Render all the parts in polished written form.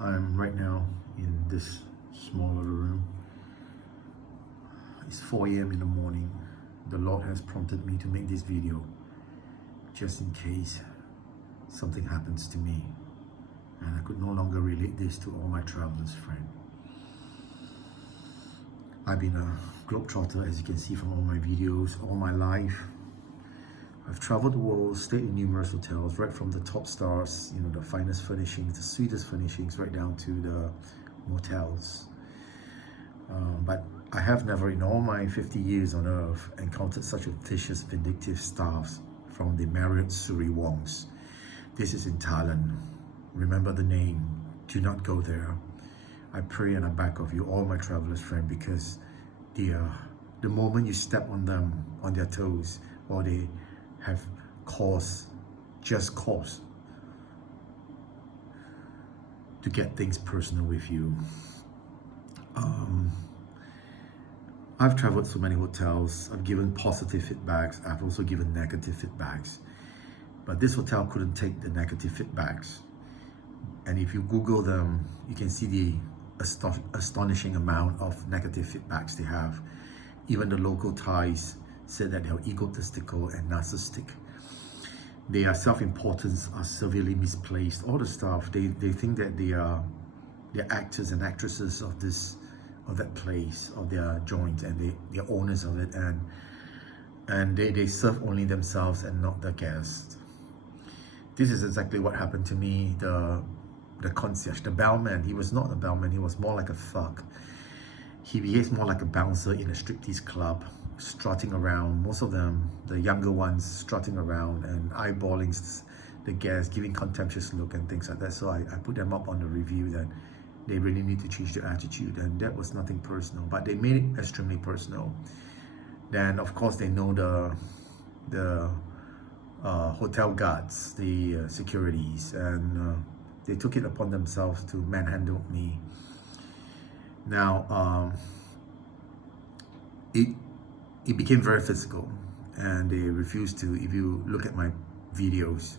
I'm right now in this small little room. It's 4 a.m. in the morning. The Lord has prompted me to make this video just in case something happens to me and I could no longer relate this to all my travelers, friend. I've been a globetrotter, as you can see from all my videos, all my life. I've traveled the world, stayed in numerous hotels, right from the top stars, you know, the finest furnishings, the sweetest furnishings, right down to the motels. But I have never, in all my 50 years on earth, encountered such a vicious, vindictive staff from the Marriott Surawongse. This is in Thailand. Remember the name. Do not go there. I pray and I back of you, all my travelers, friend, because the moment you step on them, on their toes, or they have just cause to get things personal with you. I've traveled so many hotels. I've given positive feedbacks. I've also given negative feedbacks. But this hotel couldn't take the negative feedbacks. And if you Google them, you can see the astonishing amount of negative feedbacks they have. Even the local Thais said that they're egotistical and narcissistic. Their self-importance are severely misplaced. All the stuff, they think that they're actors and actresses of that place, of their joint, and they're owners of it, and they serve only themselves and not the guests. This is exactly what happened to me. The concierge, the bellman, he was not a bellman, he was more like a thug. He behaves more like a bouncer in a striptease club, strutting around, most of them, the younger ones, strutting around and eyeballing the guests, giving contemptuous look and things like that. So I put them up on the review that they really need to change their attitude, and that was nothing personal, but they made it extremely personal. Then of course they know the hotel guards, the securities, and they took it upon themselves to manhandle me. Now it became very physical, and they refused to. If you look at my videos,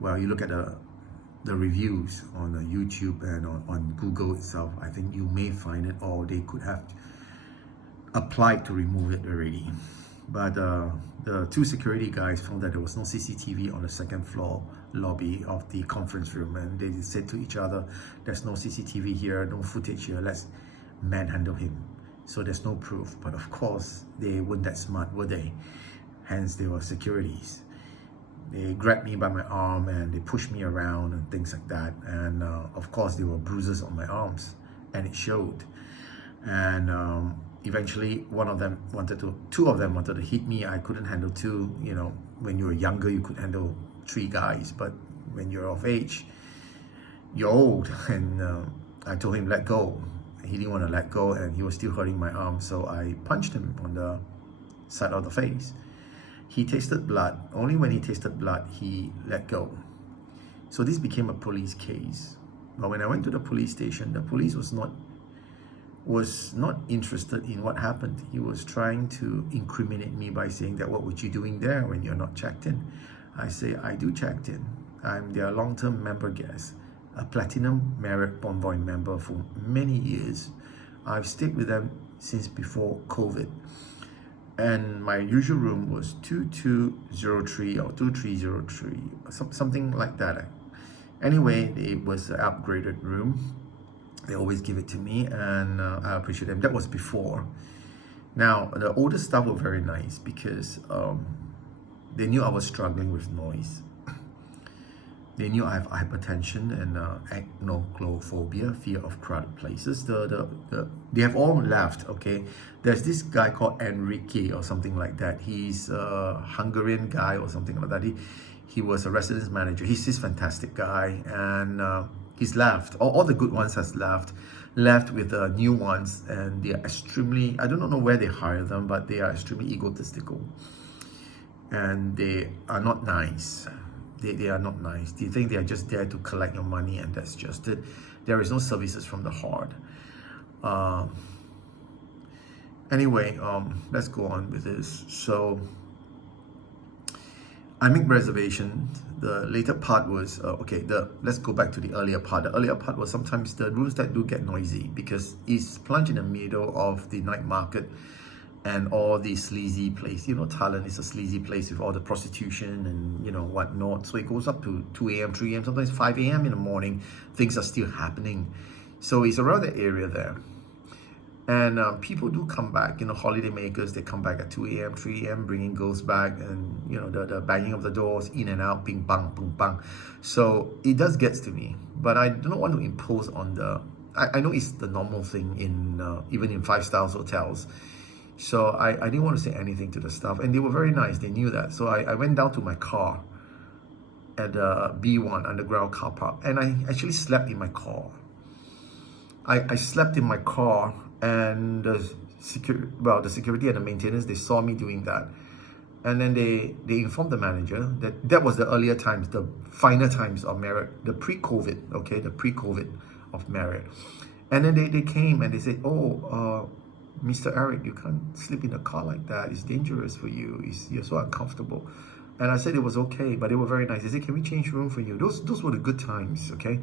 well, you look at the reviews on YouTube and on Google itself, I think you may find it, or they could have applied to remove it already. But the two security guys found that there was no CCTV on the second floor lobby of the conference room, and they said to each other, there's no CCTV here, no footage here, let's manhandle him. So there's no proof. But of course, they weren't that smart, were they? Hence, they were securities. They grabbed me by my arm and they pushed me around and things like that. And of course, there were bruises on my arms, and it showed. And eventually, two of them wanted to hit me. I couldn't handle two. You know, when you were younger, you could handle 3 guys, but when you're of age, you're old. And I told him, let go. He didn't want to let go, and he was still hurting my arm, so I punched him on the side of the face. He tasted blood. Only when he tasted blood, he let go. So this became a police case. But when I went to the police station, the police was not interested in what happened. He was trying to incriminate me by saying that, what were you doing there when you're not checked in? I say, I do checked in. I'm their long-term member guest, a platinum Marriott Bonvoy member for many years. I've stayed with them since before COVID. And my usual room was 2203 or 2303, something like that. Anyway, it was an upgraded room. They always give it to me, and I appreciate them. That was before. Now, the older staff were very nice because they knew I was struggling with noise. They knew I have hypertension and acnophobia, fear of crowded places. They have all left, okay? There's this guy called Enrique or something like that. He's a Hungarian guy or something like that. He was a residence manager. He's this fantastic guy, and he's left. All the good ones has left with the new ones, and they are extremely, I don't know where they hire them, but they are extremely egotistical. And they are not nice. They are not nice. They think they are just there to collect your money, and that's just it. There is no services from the heart. Anyway, let's go on with this. So I make reservation. The later part was, let's go back to the earlier part. The earlier part was sometimes the rooms that do get noisy because it's plunged in the middle of the night market and all the sleazy place. You know, Thailand is a sleazy place with all the prostitution and, you know, whatnot. So it goes up to 2 a.m., 3 a.m., sometimes 5 a.m. in the morning. Things are still happening. So it's around the area there. And people do come back, you know, holiday makers, they come back at 2 a.m., 3 a.m., bringing girls back, and, you know, the banging of the doors, in and out, ping, bang, boom, bang. So it does get to me, but I do not want to impose on the, I know it's the normal thing in, even in 5-star hotels. So I didn't want to say anything to the staff, and they were very nice, they knew that. So I went down to my car at the B1 underground car park, and I actually slept in my car. I slept in my car, and the security and the maintenance, they saw me doing that. And then they informed the manager that was the earlier times, the finer times of Marriott, the pre-COVID, okay, the pre-COVID of Marriott. And then they came and they said, oh, Mr. Eric, you can't sleep in a car like that. It's dangerous for you. You're so uncomfortable. And I said it was okay, but they were very nice. They said, can we change room for you? Those were the good times, okay?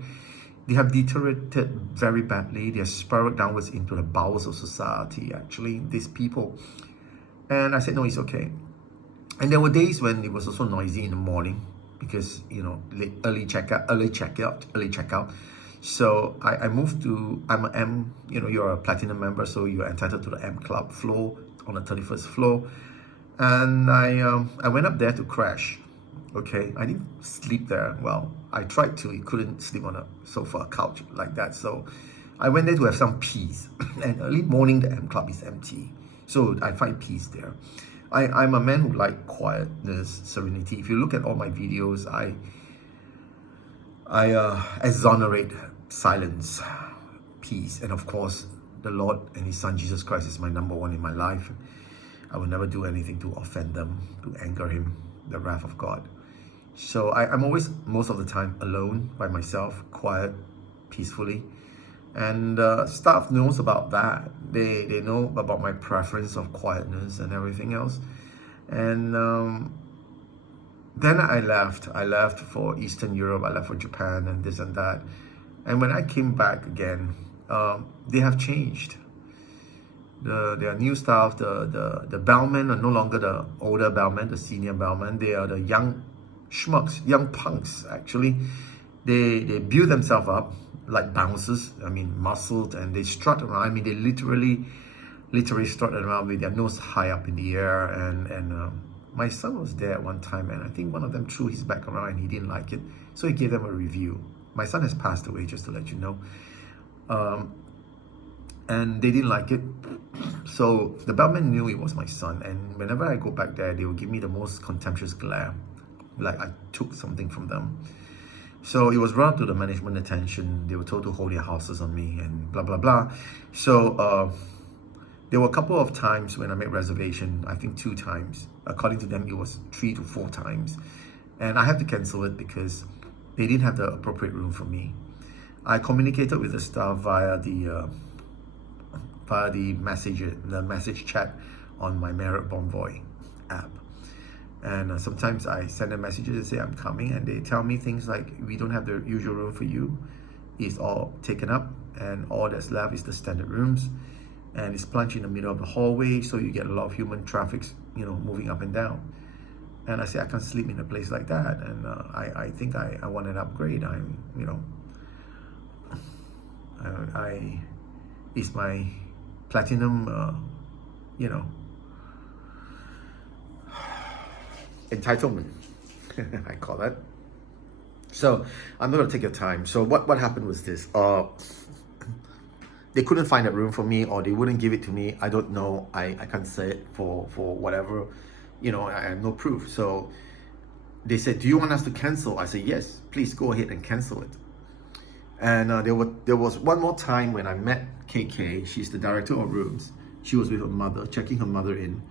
They have deteriorated very badly. They have spiraled downwards into the bowels of society, actually, these people. And I said, no, it's okay. And there were days when it was also noisy in the morning because, you know, early checkout. So I moved to, I'm an M, you know, you're a platinum member, so you're entitled to the M Club floor on the 31st floor. And I went up there to crash. Okay, I didn't sleep there. Well, I tried to. You couldn't sleep on a sofa, couch like that. So I went there to have some peace. And early morning, the M Club is empty. So I find peace there. I'm a man who like quietness, serenity. If you look at all my videos, I exonerate silence, peace. And of course, the Lord and His Son, Jesus Christ, is my number one in my life. I will never do anything to offend them, to anger Him, the wrath of God. So I'm always, most of the time, alone by myself, quiet, peacefully. And staff knows about that. They know about my preference of quietness and everything else. And then I left for Eastern Europe, I left for Japan and this and that. And when I came back again, they have changed. There are new staff, the bellmen are no longer the older bellmen, the senior bellmen. They are the young schmucks, young punks, actually. They build themselves up like bouncers, I mean, muscled, and they strut around. I mean, they literally strut around with their nose high up in the air. And my son was there at one time, and I think one of them threw his back around and he didn't like it. So he gave them a review. My son has passed away, just to let you know. And they didn't like it. So the bellman knew it was my son, and whenever I go back there, they will give me the most contemptuous glare, like I took something from them. So it was brought to the management attention. They were told to hold their houses on me and blah, blah, blah. So there were a couple of times when I made reservation, I think 2 times. According to them, it was 3 to 4 times. And I had to cancel it because they didn't have the appropriate room for me. I communicated with the staff via the message chat on my Marriott Bonvoy app. And sometimes I send them messages and say I'm coming, and they tell me things like, we don't have the usual room for you. It's all taken up, and all that's left is the standard rooms, and it's plunged in the middle of the hallway, so you get a lot of human traffic, you know, moving up and down. And I say I can't sleep in a place like that, and I think I want an upgrade. It's my platinum, entitlement, I call that. So I'm not gonna take your time. So what happened was this: they couldn't find a room for me, or they wouldn't give it to me. I don't know. I can't say it for whatever. You know, I have no proof. So they said, "Do you want us to cancel?" I said, "Yes, please go ahead and cancel it." And there was one more time when I met KK. She's the director of rooms. She was with her mother, checking her mother in.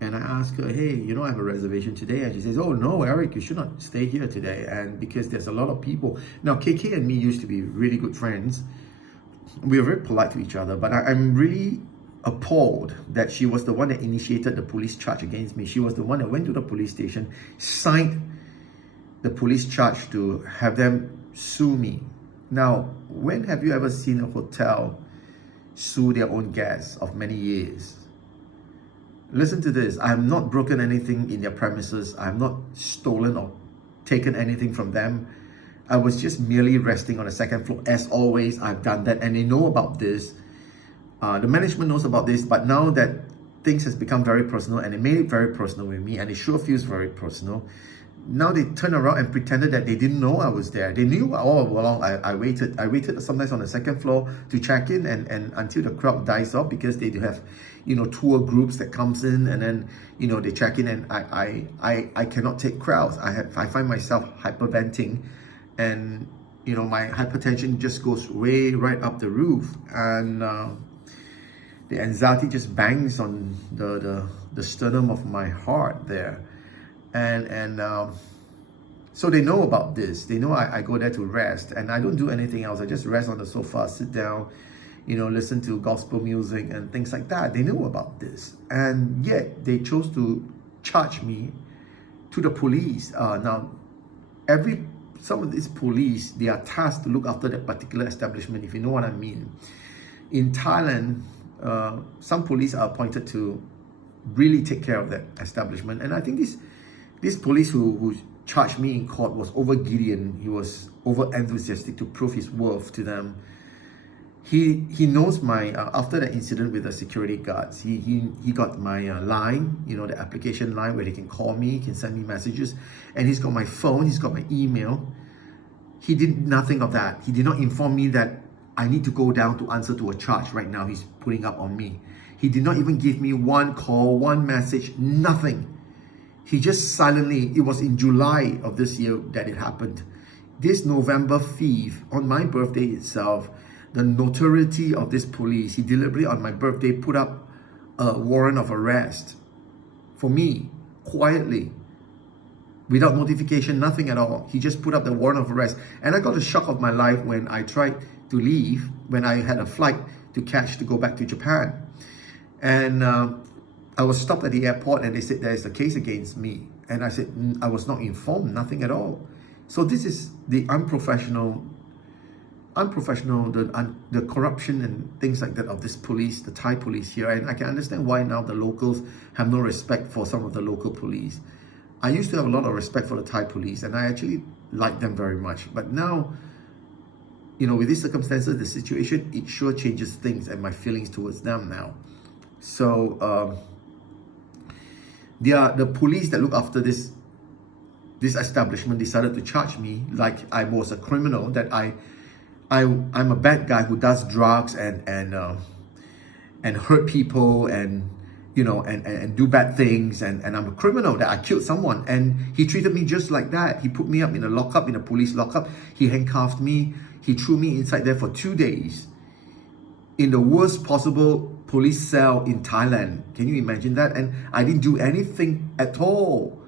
And I asked her, hey, you know, I have a reservation today. And she says, oh, no, Eric, you should not stay here today. And because there's a lot of people. Now, KK and me used to be really good friends. We were very polite to each other. But I'm really appalled that she was the one that initiated the police charge against me. She was the one that went to the police station, signed the police charge to have them sue me. Now, when have you ever seen a hotel sue their own guests of many years? Listen to this. I have not broken anything in their premises. I have not stolen or taken anything from them. I was just merely resting on the second floor. As always, I've done that, and they know about this. The management knows about this, but now that things has become very personal, and they made it very personal with me, and it sure feels very personal. Now they turn around and pretended that they didn't know I was there. They knew all along. I waited. I waited sometimes on the second floor to check in, and until the crowd dies off, because they do have, tour groups that comes in, and then they check in, and I cannot take crowds. I find myself hyperventing, and my hypertension just goes way right up the roof, and the anxiety just bangs on the sternum of my heart there. And so they know about this. They know I go there to rest, and I don't do anything else. I just rest on the sofa, sit down, listen to gospel music and things like that. They know about this, and yet they chose to charge me to the police. Now, some of these police, they are tasked to look after that particular establishment, if you know what I mean. In Thailand, some police are appointed to really take care of that establishment, and I think this police who charged me in court was over Gideon. He was over enthusiastic to prove his worth to them. He knows my after that incident with the security guards, he got my line, the application line where he can call me, he can send me messages, and he's got my phone, he's got my email. He did nothing of that. He did not inform me that I need to go down to answer to a charge right now he's putting up on me. He did not even give me one call, one message, nothing. He just silently, it was in July of this year that it happened. This November 5th, on my birthday itself, the notoriety of this police, he deliberately on my birthday put up a warrant of arrest for me, quietly, without notification, nothing at all. He just put up the warrant of arrest. And I got a shock of my life when I tried to leave, when I had a flight to catch to go back to Japan. And I was stopped at the airport, and they said there is a case against me. And I said, I was not informed, nothing at all. So this is the unprofessional, the corruption and things like that of this police, the Thai police here. And I can understand why now the locals have no respect for some of the local police. I used to have a lot of respect for the Thai police, and I actually liked them very much. But now, with these circumstances, the situation, it sure changes things and my feelings towards them now. So, they are the police that look after this establishment decided to charge me like I was a criminal, that I'm a bad guy who does drugs and hurt people and do bad things, and I'm a criminal, that I killed someone. And he treated me just like that. He put me up in a lockup, in a police lockup. He handcuffed me. He threw me inside there for 2 days in the worst possible police cell in Thailand. Can you imagine that? And I didn't do anything at all.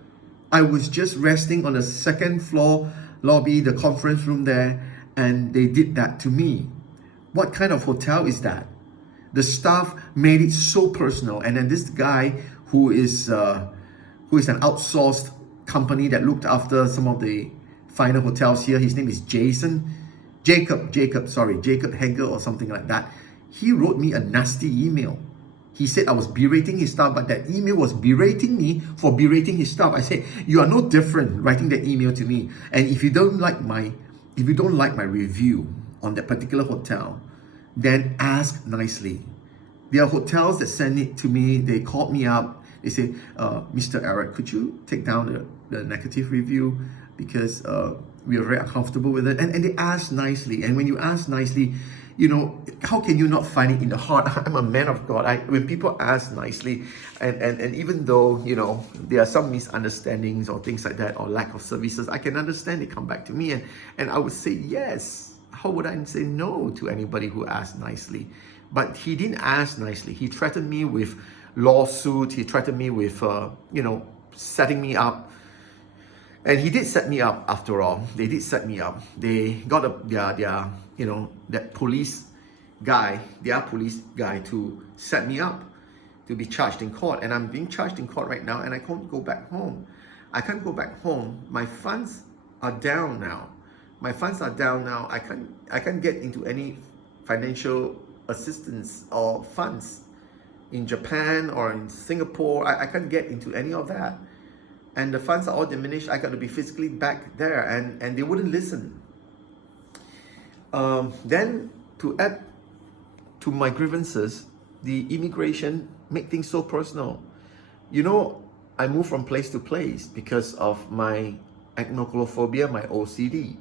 I was just resting on the second floor lobby, the conference room there, and they did that to me. What kind of hotel is that? The staff made it so personal. And then this guy who is an outsourced company that looked after some of the finer hotels here, his name is Jacob Hegel or something like that. He wrote me a nasty email. He said I was berating his staff, but that email was berating me for berating his staff. I said, you are no different writing that email to me. And if you don't like my review on that particular hotel, then ask nicely. There are hotels that send it to me. They called me up. They say, Mr. Eric, could you take down the negative review, because we are very uncomfortable with it. And they ask nicely. And when you ask nicely, how can you not find it in the heart? I'm a man of God. When people ask nicely, and even though, there are some misunderstandings or things like that, or lack of services, I can understand. They come back to me, and I would say yes. How would I say no to anybody who asks nicely? But he didn't ask nicely. He threatened me with lawsuit. He threatened me with, setting me up. And he did set me up after all. They did set me up. They got that police guy, their police guy, to set me up to be charged in court. And I'm being charged in court right now, and I can't go back home. I can't go back home. My funds are down now. My funds are down now. I can't get into any financial assistance or funds in Japan or in Singapore. I can't get into any of that. And the funds are all diminished. I got to be physically back there, and they wouldn't listen. Then to add to my grievances, the immigration make things so personal. You know, I move from place to place because of my acnocolophobia, my OCD.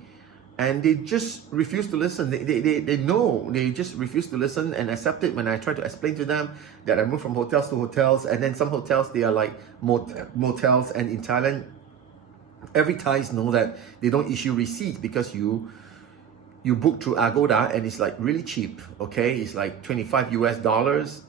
And they just refuse to listen. They know, they just refuse to listen and accept it when I try to explain to them that I move from hotels to hotels, and then some hotels, they are like motels. And in Thailand, every Thais know that they don't issue receipts because you book through Agoda, and it's like really cheap, okay? It's like $25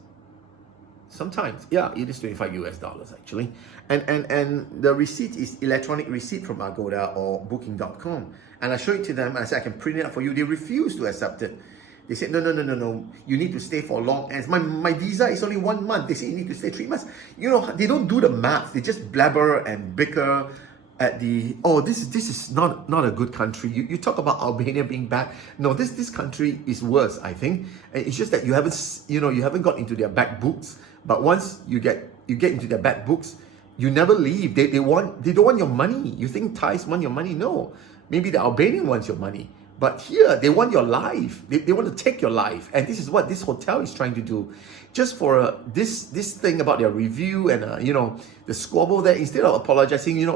sometimes. Yeah, it is $25 actually. And the receipt is electronic receipt from Agoda or booking.com. And I show it to them, and I say, I can print it out for you. They refuse to accept it. They said, no, you need to stay for long. And my visa is only 1 month. They say you need to stay 3 months. You know, they don't do the math. They just blabber and bicker at the, oh, this is not a good country. You talk about Albania being bad. No, this country is worse, I think. It's just that you haven't got into their back books. But once you get into their back books, you never leave. They don't want your money. You think Thais want your money? No. Maybe the Albanian wants your money. But here, they want your life. They want to take your life. And this is what this hotel is trying to do. Just for this thing about their review and, the squabble there, instead of apologizing,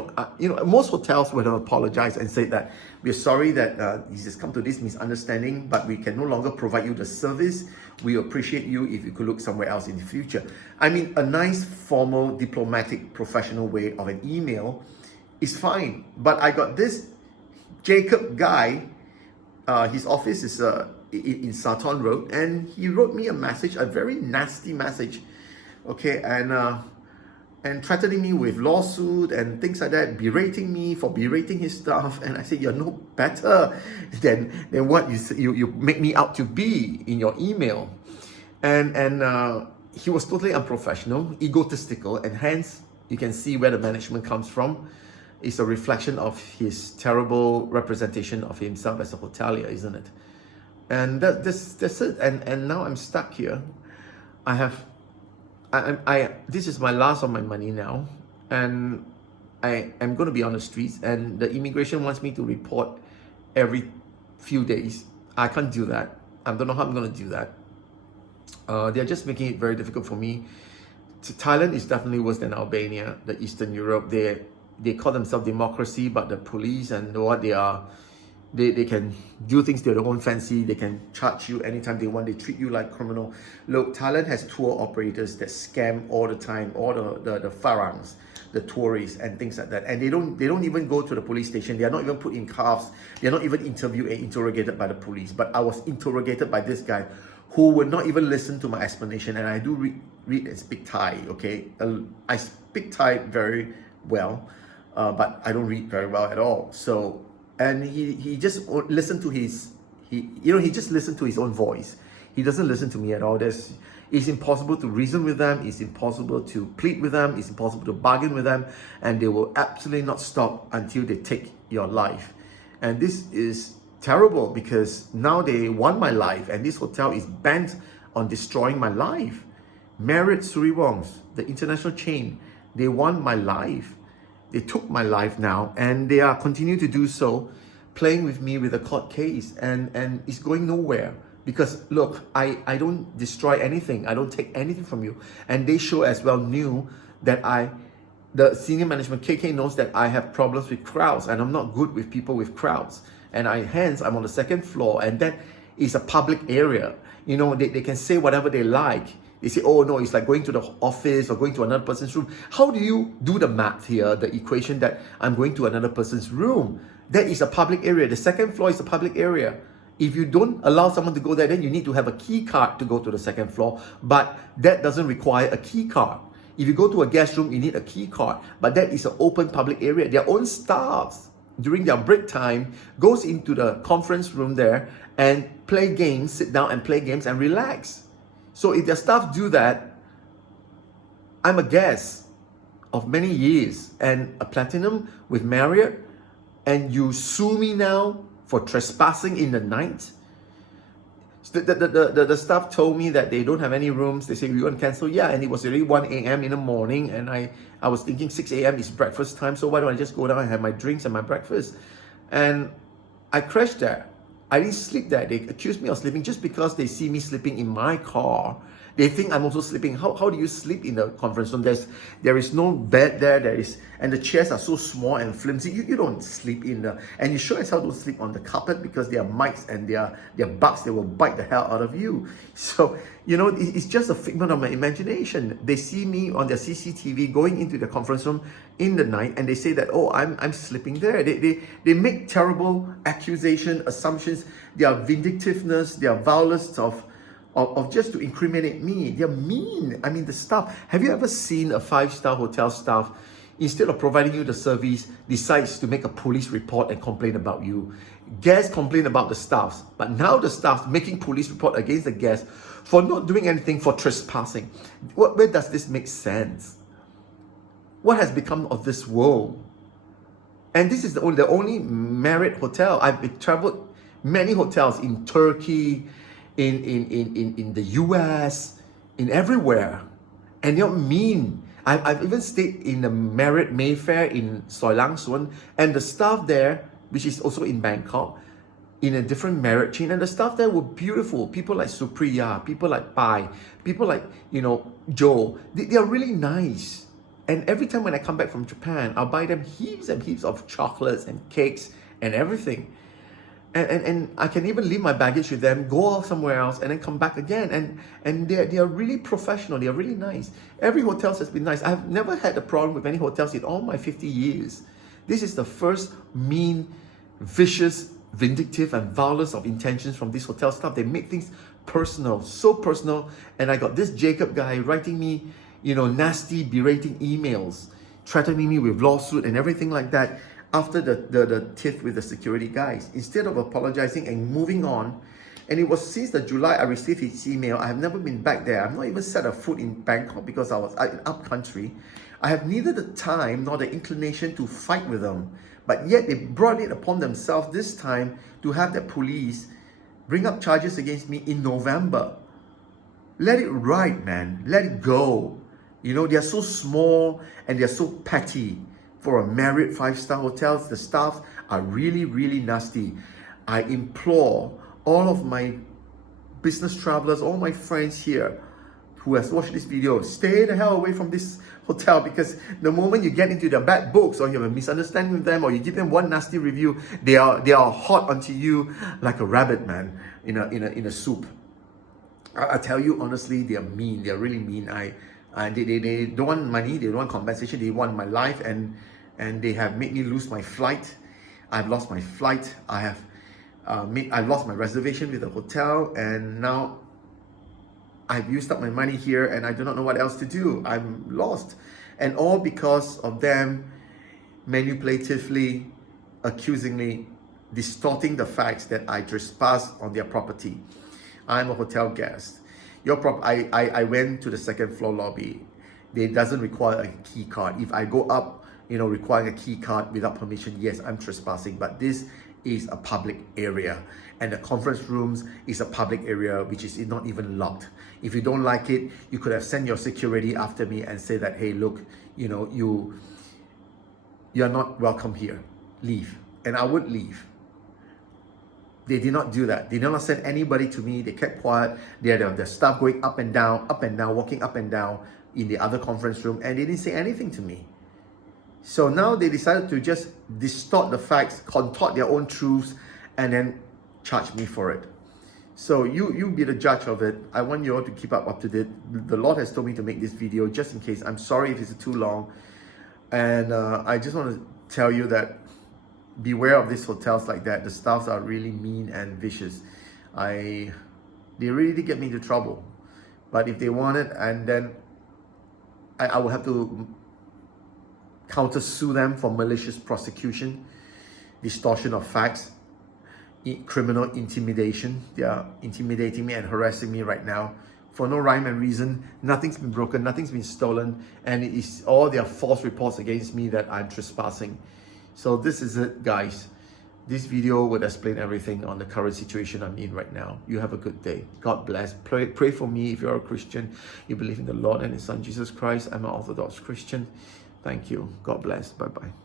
most hotels would have apologized and said that we're sorry that this has come to this misunderstanding, but we can no longer provide you the service. We appreciate you if you could look somewhere else in the future. I mean, a nice, formal, diplomatic, professional way of an email is fine. But I got this Jacob guy, his office is in Saton Road, and he wrote me a message, a very nasty message, okay, and threatening me with lawsuit and things like that, berating me for berating his staff. And I said, you're no better than what you make me out to be in your email. And he was totally unprofessional, egotistical, and hence you can see where the management comes from. It's a reflection of his terrible representation of himself as a hotelier, isn't it? And that's it. And now I'm stuck here. This is my last of my money now, and I am going to be on the streets. And the immigration wants me to report every few days. I can't do that. I don't know how I'm going to do that. They're just making it very difficult for me. Thailand is definitely worse than Albania, the Eastern Europe. They call themselves democracy, but the police and what they are, they can do things to their own fancy. They can charge you anytime they want. They treat you like criminal. Look, Thailand has tour operators that scam all the time, all the farangs, the tourists and things like that. And they don't even go to the police station. They are not even put in cuffs. They are not even interviewed and interrogated by the police. But I was interrogated by this guy who would not even listen to my explanation. And I do read and speak Thai, okay? I speak Thai very well. But I don't read very well at all. So, and he just listened to he just listened to his own voice. He doesn't listen to me at all. It's impossible to reason with them. It's impossible to plead with them. It's impossible to bargain with them. And they will absolutely not stop until they take your life. And this is terrible because now they want my life, and this hotel is bent on destroying my life. Marriott Surawongse, the international chain, they want my life. They took my life now, and they are continuing to do so, playing with me with a court case, and it's going nowhere. Because look, I don't destroy anything. I don't take anything from you. And they sure as well knew that the senior management, KK, knows that I have problems with crowds, and I'm not good with people with crowds. And hence I'm on the second floor, and that is a public area. They can say whatever they like. They say, oh no, it's like going to the office or going to another person's room. How do you do the math here, the equation that I'm going to another person's room? That is a public area. The second floor is a public area. If you don't allow someone to go there, then you need to have a key card to go to the second floor. But that doesn't require a key card. If you go to a guest room, you need a key card. But that is an open public area. Their own staff, during their break time, goes into the conference room there and play games, sit down and play games and relax. So if their staff do that, I'm a guest of many years, and a platinum with Marriott, and you sue me now for trespassing in the night? The staff told me that they don't have any rooms. They say, we want to cancel. Yeah, and it was already 1 a.m. in the morning, and I was thinking 6 a.m. is breakfast time, so why don't I just go down and have my drinks and my breakfast? And I crashed there. I didn't sleep there. They accused me of sleeping just because they see me sleeping in my car. They think I'm also sleeping. How do you sleep in the conference room? There is no bed there. And the chairs are so small and flimsy. You don't sleep in the, and you sure as hell don't sleep on the carpet, because there are mites and there are bugs that will bite the hell out of you. So, you know, it's just a figment of my imagination. They see me on their CCTV going into the conference room in the night, and they say that, oh, I'm sleeping there. They make terrible accusation, assumptions, their vindictiveness, their violence of just to incriminate me. They're mean. I mean, the staff. Have you ever seen a 5-star hotel staff, instead of providing you the service, decides to make a police report and complain about you? Guests complain about the staffs, but now the staff's making police report against the guests for not doing anything, for trespassing. Where does this make sense? What has become of this world? And this is the only Marriott hotel. I've traveled many hotels in Turkey, in the US, in everywhere, and they're mean. I've even stayed in the Marriott Mayfair in Surawongse, and the staff there, which is also in Bangkok, in a different Marriott chain, and the staff there were beautiful. People like Supriya, people like Pai, people like, you know, Joe. They are really nice. And every time when I come back from Japan, I'll buy them heaps and heaps of chocolates and cakes and everything. And I can even leave my baggage with them, go off somewhere else, and then come back again. And they are really professional. They are really nice. Every hotel has been nice. I've never had a problem with any hotels in all my 50 years. This is the first mean, vicious, vindictive, and violence of intentions from this hotel staff. They make things personal, so personal. And I got this Jacob guy writing me, you know, nasty, berating emails, threatening me with lawsuit and everything like that, after the tiff with the security guys. Instead of apologizing and moving on, and it was since the July I received his email, I have never been back there. I've not even set a foot in Bangkok because I was in up country. I have neither the time nor the inclination to fight with them. But yet they brought it upon themselves this time to have the police bring up charges against me in November. Let it ride, man. Let it go. You know, they are so small and they are so petty. For a Marriott 5-star hotels, the staff are really, really nasty. I implore all of my business travelers, all my friends here who has watched this video, stay the hell away from this hotel, because the moment you get into their bad books, or you have a misunderstanding with them, or you give them one nasty review, they are hot onto you like a rabbit, man, in a soup. I tell you honestly, they are mean. They are really mean. They don't want money. They don't want compensation. They want my life, and they have made me lose my flight. I've lost my flight. I've lost my reservation with the hotel, and now I've used up my money here, and I do not know what else to do. I'm lost, and all because of them manipulatively, accusingly distorting the facts that I trespassed on their property. I'm a hotel guest. I went to the second floor lobby. It doesn't require a key card. If I go up, you know, requiring a key card without permission, yes, I'm trespassing. But this is a public area, and the conference rooms is a public area which is not even locked. If you don't like it, you could have sent your security after me and say that, hey, look, you know, you're not welcome here. Leave. And I would leave. They did not do that. They did not send anybody to me. They kept quiet. They had the staff going up and down, walking up and down in the other conference room, and they didn't say anything to me. So now they decided to just distort the facts, contort their own truths, and then charge me for it. So you be the judge of it. I want you all to keep up to date. The Lord has told me to make this video just in case. I'm sorry if it's too long. And I just want to tell you that beware of these hotels like that. The staffs are really mean and vicious. They really did get me into trouble. But if they want it, and then I will have to counter-sue them for malicious prosecution, distortion of facts, criminal intimidation. They are intimidating me and harassing me right now for no rhyme and reason. Nothing's been broken, nothing's been stolen, and it is all their false reports against me that I'm trespassing. So this is it, guys. This video would explain everything on the current situation I'm in right now. You have a good day. God bless. Pray for me if you're a Christian. You believe in the Lord and His Son, Jesus Christ. I'm an Orthodox Christian. Thank you. God bless. Bye-bye.